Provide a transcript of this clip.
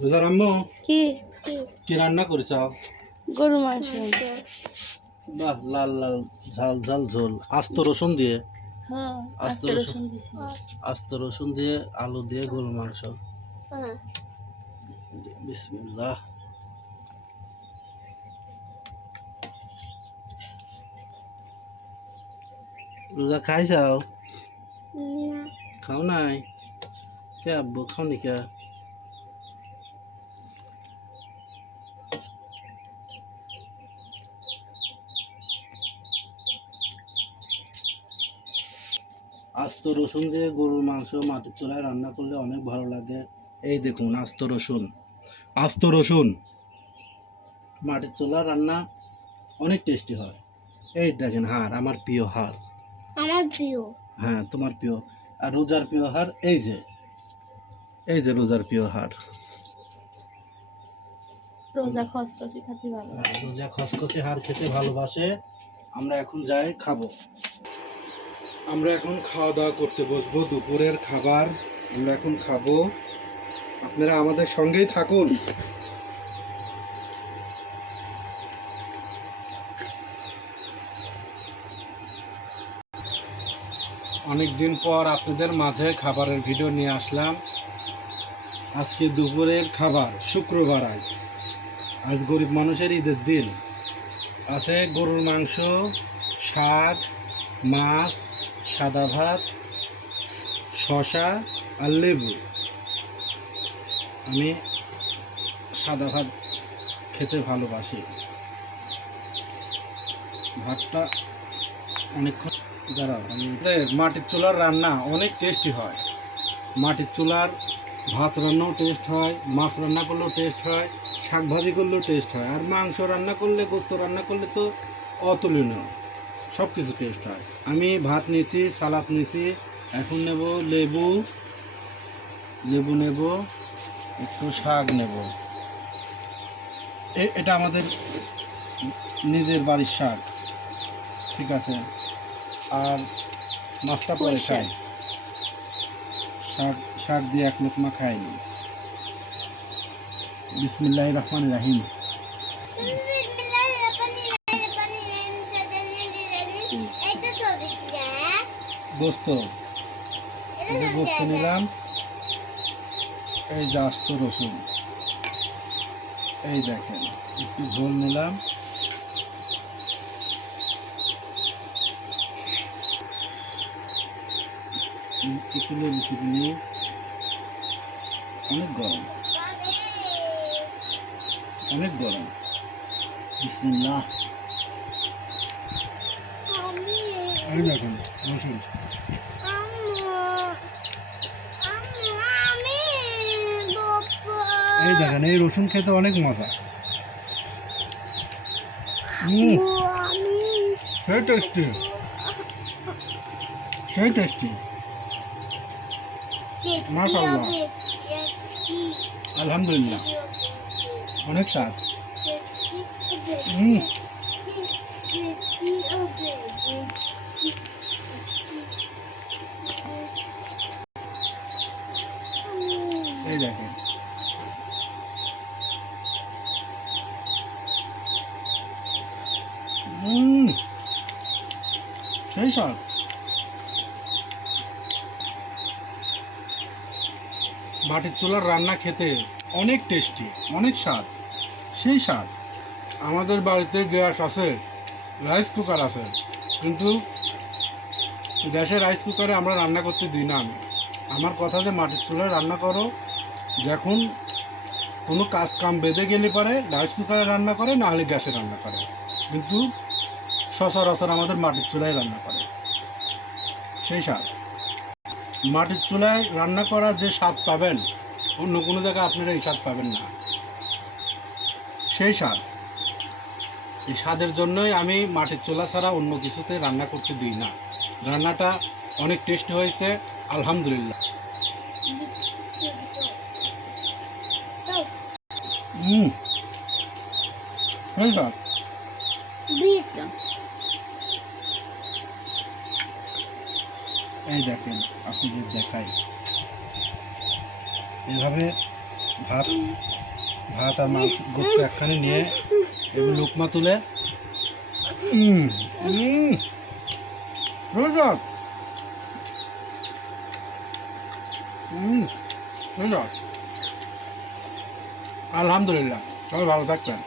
রোজার আম্মু কি কি রান্না করেছ? গরু মাংস। বাহ, লাল লাল ঝাল ঝাল ঝোল আস্ত রসুন দিয়ে। হ্যাঁ, আস্ত আস্ত রসুন, রসুন দিছি। আস্ত রসুন দিয়ে আলু দিয়ে গরু মাংস। বিসমিল্লাহ। রোজা খাইছাও? খাও নাই? কে আব্বু খাও নি কে? আস্ত রসুন দিয়ে গরুর মাংস মাটির চুলায় রান্না করলে অনেক ভালো লাগে। এই দেখুন আস্ত রসুন, আস্ত রসুন মাটির চুলার রান্না অনেক টেস্টি হয়। এই দেখেন হাড়, আমার প্রিয় হাড়। আমার প্রিয়। হ্যাঁ, তোমার প্রিয়। আর রোজার প্রিয় হাড় এই যে, এই যে রোজার প্রিয় হাড়। রোজা খসখসি খেতে ভালো। রোজা খসখসে হাড় খেতে ভালোবাসে। আমরা এখন যাই খাবো। আমরা এখন খাওয়া দাওয়া করতে বসবো। দুপুরের খাবার আমরা এখন খাবো। আপনারা আমাদের সঙ্গেই থাকুন। অনেক দিন পর আপনাদের মাঝে খাবারের ভিডিও নিয়ে আসলাম। আজকে দুপুরের খাবার শুক্রবার, আজ গরিব মানুষের ঈদের দিন। আছে গরুর মাংস, শাক, মাছ, সাদা ভাত, শসা আর লেবু। আমি সাদা ভাত খেতে ভালোবাসি। ভাতটা অনেকক্ষণ দাঁড়াও, মাটির চুলার রান্না অনেক টেস্টি হয়। মাটির চুলার ভাত রান্নাও টেস্ট হয়, মাছ রান্না করলেও টেস্ট হয়, শাক ভাজি করলেও টেস্ট হয়, আর মাংস রান্না করলে, গোস্ত রান্না করলে তো অতুলনীয়, সব কিছু টেস্ট হয়। আমি ভাত নিয়েছি, সালাদ নিয়েছি, এখন নেব লেবু, লেবু নেব, একটু শাক নেব। এটা আমাদের নিজের বাড়ির শাক, ঠিক আছে। আর মাছটা পরে খাই, শাক শাক দিয়ে এক লোকমা খাইনি। বিসমিল্লাহির রহমানির রহিম। গোস্ত, এটা গোস্ত নিলাম। এই যে আস্ত রসুন, এই দেখেন একটু ঝোল নিলাম। একটু লেবু চিপে নিই। অনেক গরম, অনেক গরম। বিসমিল্লাহ। এই দেখেন রসুন, এই দেখেন এই রসুন খেতে অনেক মজা। সেই টেস্টি, সেই টেস্টি। মাশাআল্লাহ, আলহামদুলিল্লাহ, অনেক স্বাদ। এই দেখেন সেই স্বাদ। মাটির চুলার রান্না খেতে অনেক টেস্টি, অনেক স্বাদ, সেই স্বাদ। আমাদের বাড়িতে গ্যাস আছে, রাইস কুকার আছে, কিন্তু গ্যাসের রাইস কুকারে আমরা রান্না করতে দিই না। আমি আমার কথা যে মাটির চুলায় রান্না করো, যখন কোনো কাজ কাম বেঁধে গেলে পারে রাইস কুকারে রান্না করে, না হলে গ্যাসে রান্না করে, কিন্তু সচরাচর আমাদের মাটির চুলায় রান্না করে, সেই স্বাদ। মাটির চুলায় রান্না করার যে স্বাদ পাবেন, অন্য কোনো জায়গায় আপনারা এই স্বাদ পাবেন না, সেই স্বাদ। এই স্বাদের জন্যই আমি মাটির চুলা ছাড়া অন্য কিছুতে রান্না করতে দিই না। রান্নাটা অনেক টেস্টি হয়েছে, আলহামদুলিল্লাহ। সেই স্বাদ। এই দেখেন, আপনাদের দেখাই, এভাবে ভাত ভাত আর মাংস গোস্ত একখানে নিয়ে এবার লোকমা তুলে রোজার রোজার আলহামদুলিল্লাহ সবাই ভালো থাকবেন।